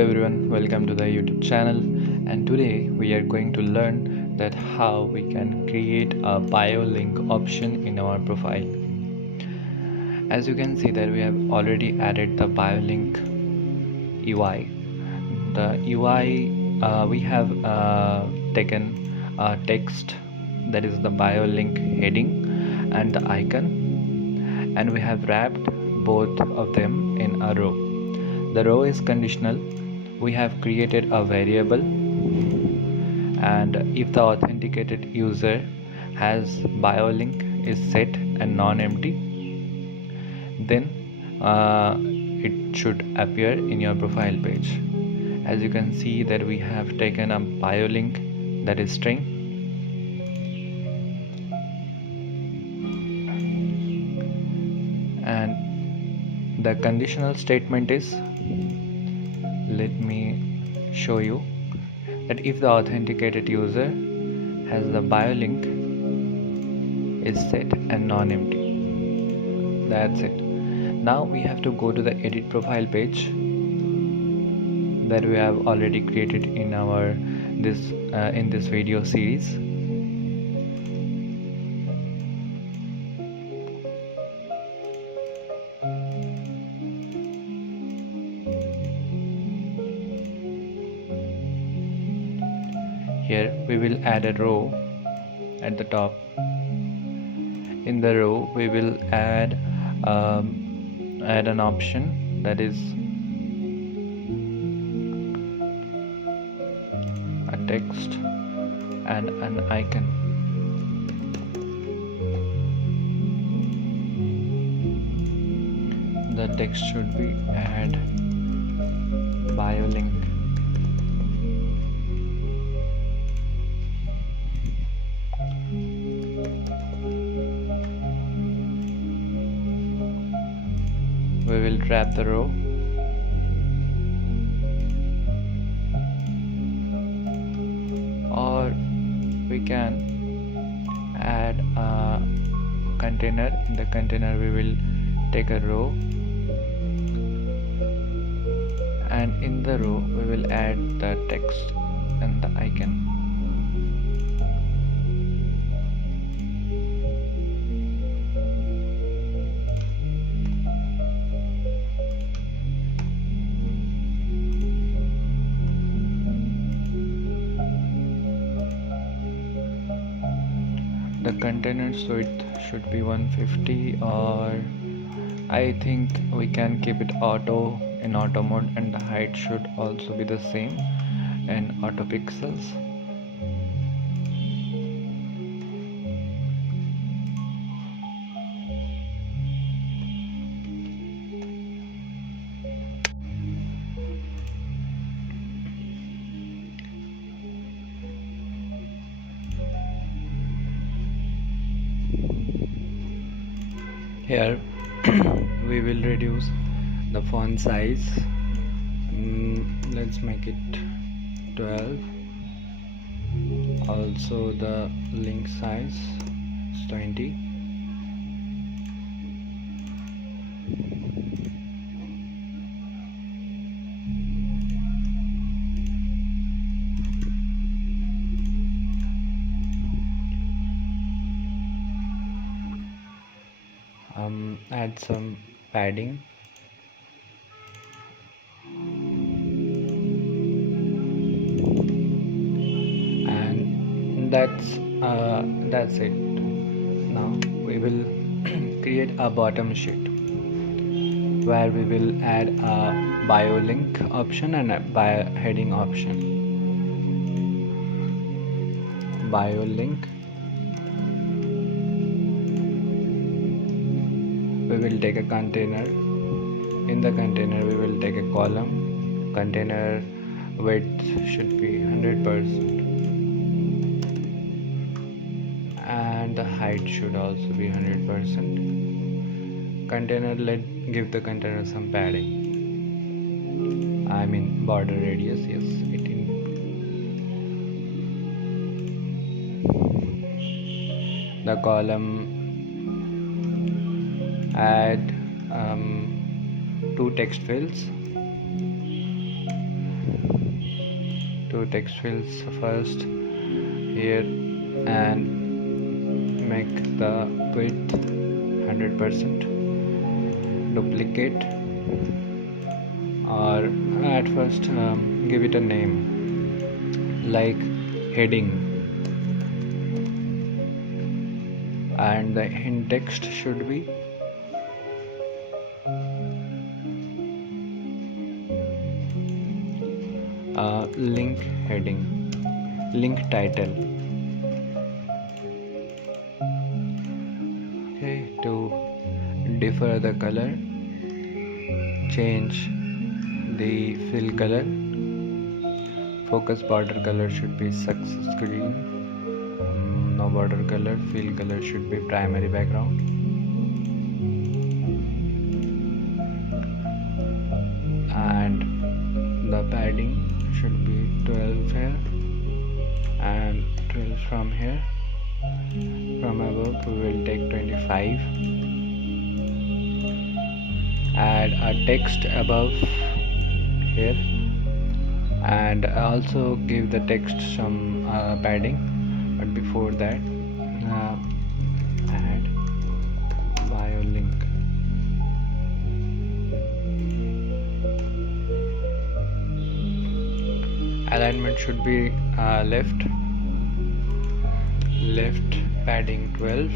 everyone, welcome to the YouTube channel, and today we are going to learn that how we can create a bio link option in our profile. As you can see that we have already added the bio link UI. The UI we have taken a text, that is the bio link heading and the icon, and we have wrapped both of them in a row. The row is conditional. We have created a variable, and if the authenticated user has bio link is set and non-empty, then it should appear in your profile page. As you can see that we have taken a bio link that is string, and the conditional statement is, let me show you, that if the authenticated user has the bio link is set and non-empty. That's it. Now we have to go to the edit profile page that we have already created in our in this video series. Here we will add a row at the top. In the row we will add an option, that is a text and an icon. The text should be add bio link. We will wrap the row. Or we can add a container. In the container we will take a row, and in the row we will add the text and the icon. The containers width should be 150, or I think we can keep it auto in auto mode, and the height should also be the same in auto pixels. Here we will reduce the font size. Let's make it 12. Also the link size is 20. Add some padding. And that's it. Now we will create a bottom sheet where we will add a bio link option and a bio heading option. Bio link. We will take a container. In the container we will take a column. Container width should be 100%, and the height should also be 100%. Container, give the container some padding, I mean border radius, yes, 18. The column, add 2 text fields, two text fields first here and make the width 100%, duplicate, or at first give it a name like heading, and the hint text should be link heading, link title. Okay, to differ the color, change the fill color. Focus border color should be success green, no border color. Fill color should be primary background, and the padding should be 12 here and 12 from here. From above we will take 25. Add a text above here and also give the text some padding, but before that add bio link. Alignment should be left padding 12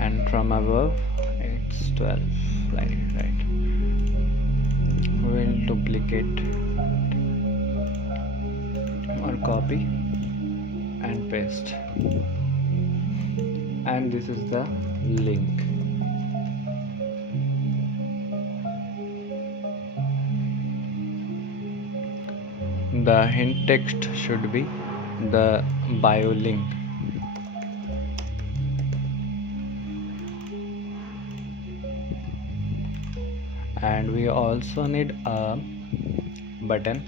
and from above it's 12, right. We'll duplicate or copy and paste, and this is the link. The hint text should be the bio link. And we also need a button,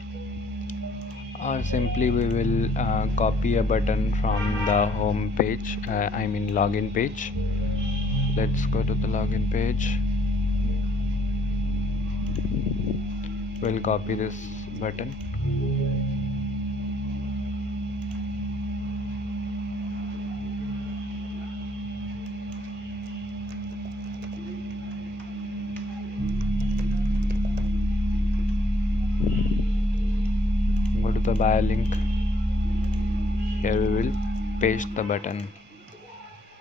or simply we will copy a button from the home page, login page. Let's go to the login page. We'll copy this button. Go to the bio link. Here we will paste the button,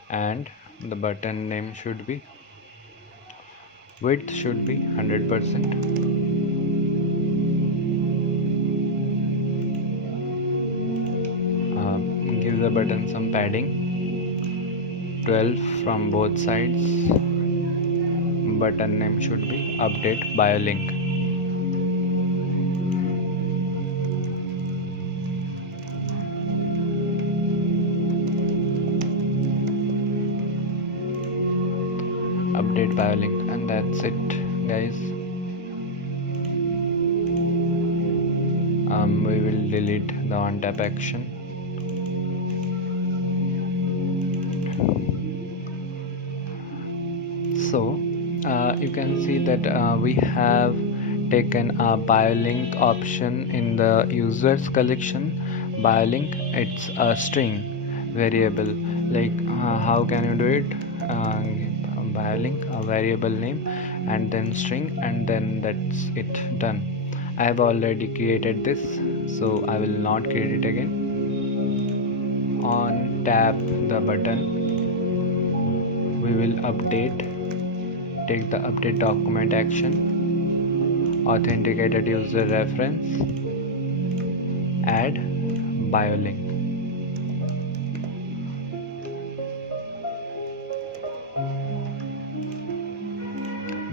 and the button name should be, width should be 100%. Give the button some padding, 12 from both sides. Button name should be update bio link. Update bio link, and that's it, guys. We will delete the on tap action. So you can see that we have taken a bio link option in the users collection. Bio link, it's a string variable. Like how can you do it? Bio link, a variable name, and then string, and then that's it, done. I have already created this, so I will not create it again. On tap the button, we will update. Take the update document action, authenticated user reference, add bio link.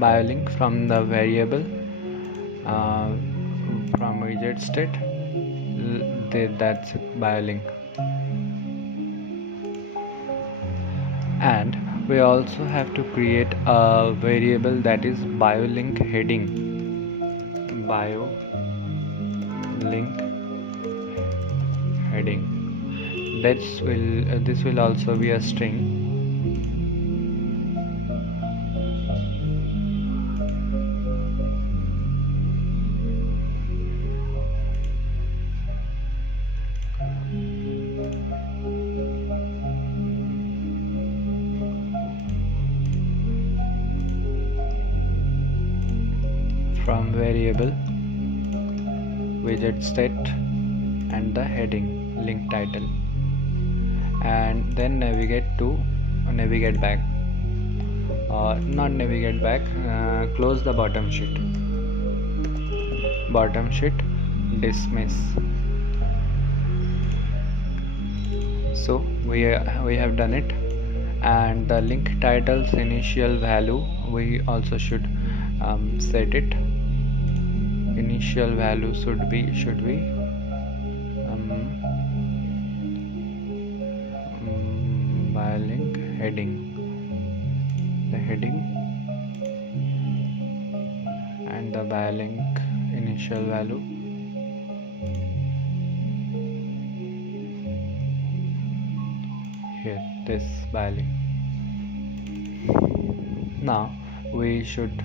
Bio link from the variable, from widget state, that's bio link. And we also have to create a variable that is bio link heading. Bio link heading. This will also be a string. from variable, widget state, and the heading, link title, and then navigate back, or not navigate back, close the bottom sheet, dismiss. So we have done it. And the link title's initial value, we also should set it. Initial value should be by link heading, the heading, and the by link initial value here, this by link. Now we should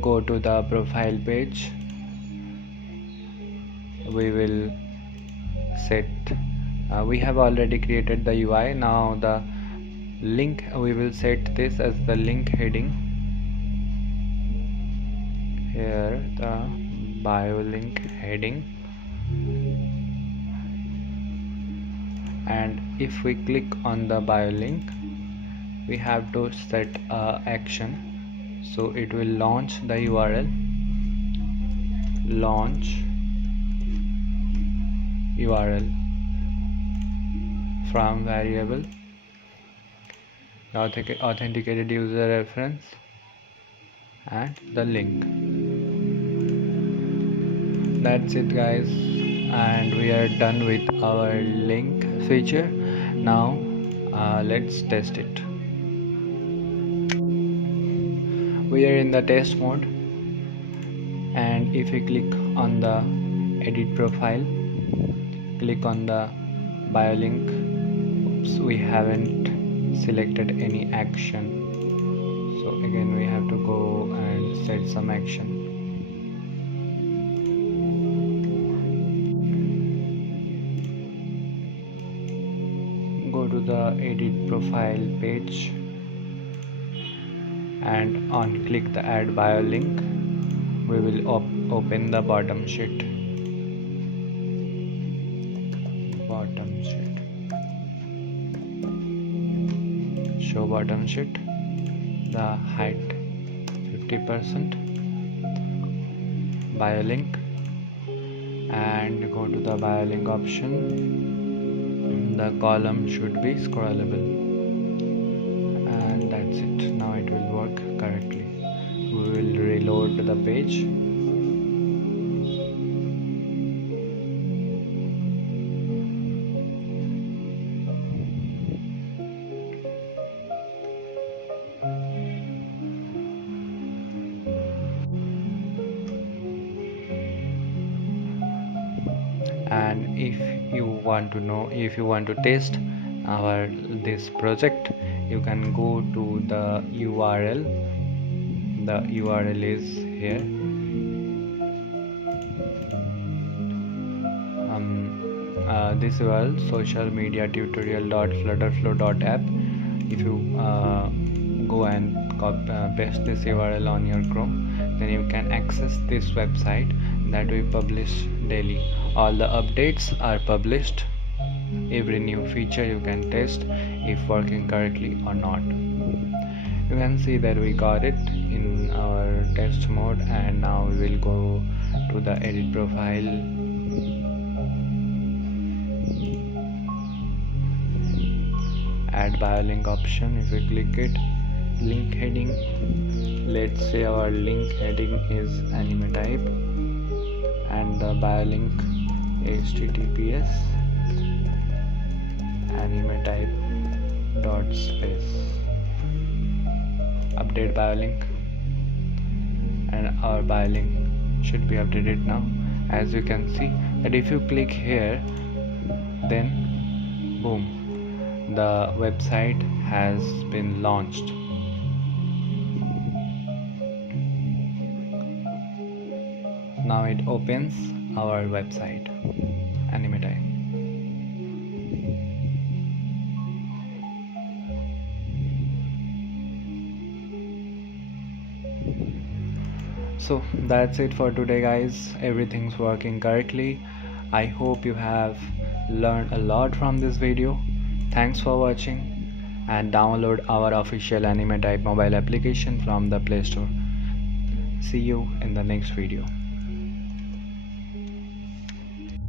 go to the profile page. We will set, we have already created the UI. Now the link, we will set this as the link heading. Here the bio link heading, and if we click on the bio link, we have to set action, so it will launch the URL, from variable, authenticated user reference, and the link. That's it, guys, and we are done with our link feature. Now let's test it. We are in the test mode, and if we click on the edit profile, click on the bio link, oops, we haven't selected any action, so again we have to go and set some action. Go to the edit profile page and on click the add bio link. We will open the bottom sheet, show bottom sheet, the height 50%, bio link, and go to the bio link option. The column should be scrollable, and that's it. Now it will work correctly. We will reload the page. And if you want to test this project, you can go to the URL. The URL is here. This URL, socialmediatutorial.flutterflow.app. If you go and paste this URL on your Chrome, then you can access this website that we publish daily. All the updates are published. Every new feature you can test if working correctly or not. You can see that we got it in our test mode, and now we will go to the edit profile, add bio link option. If we click it, link heading, let's say our link heading is anime type, and the bio link https anime type dot space, update bio link, and our bio link should be updated now. As you can see that if you click here, then boom, the website has been launched. Now it opens our website, anime type. So that's it for today, guys. Everything's working correctly. I hope you have learned a lot from this video. Thanks for watching, and download our official anime type mobile application from the Play Store. See you in the next video.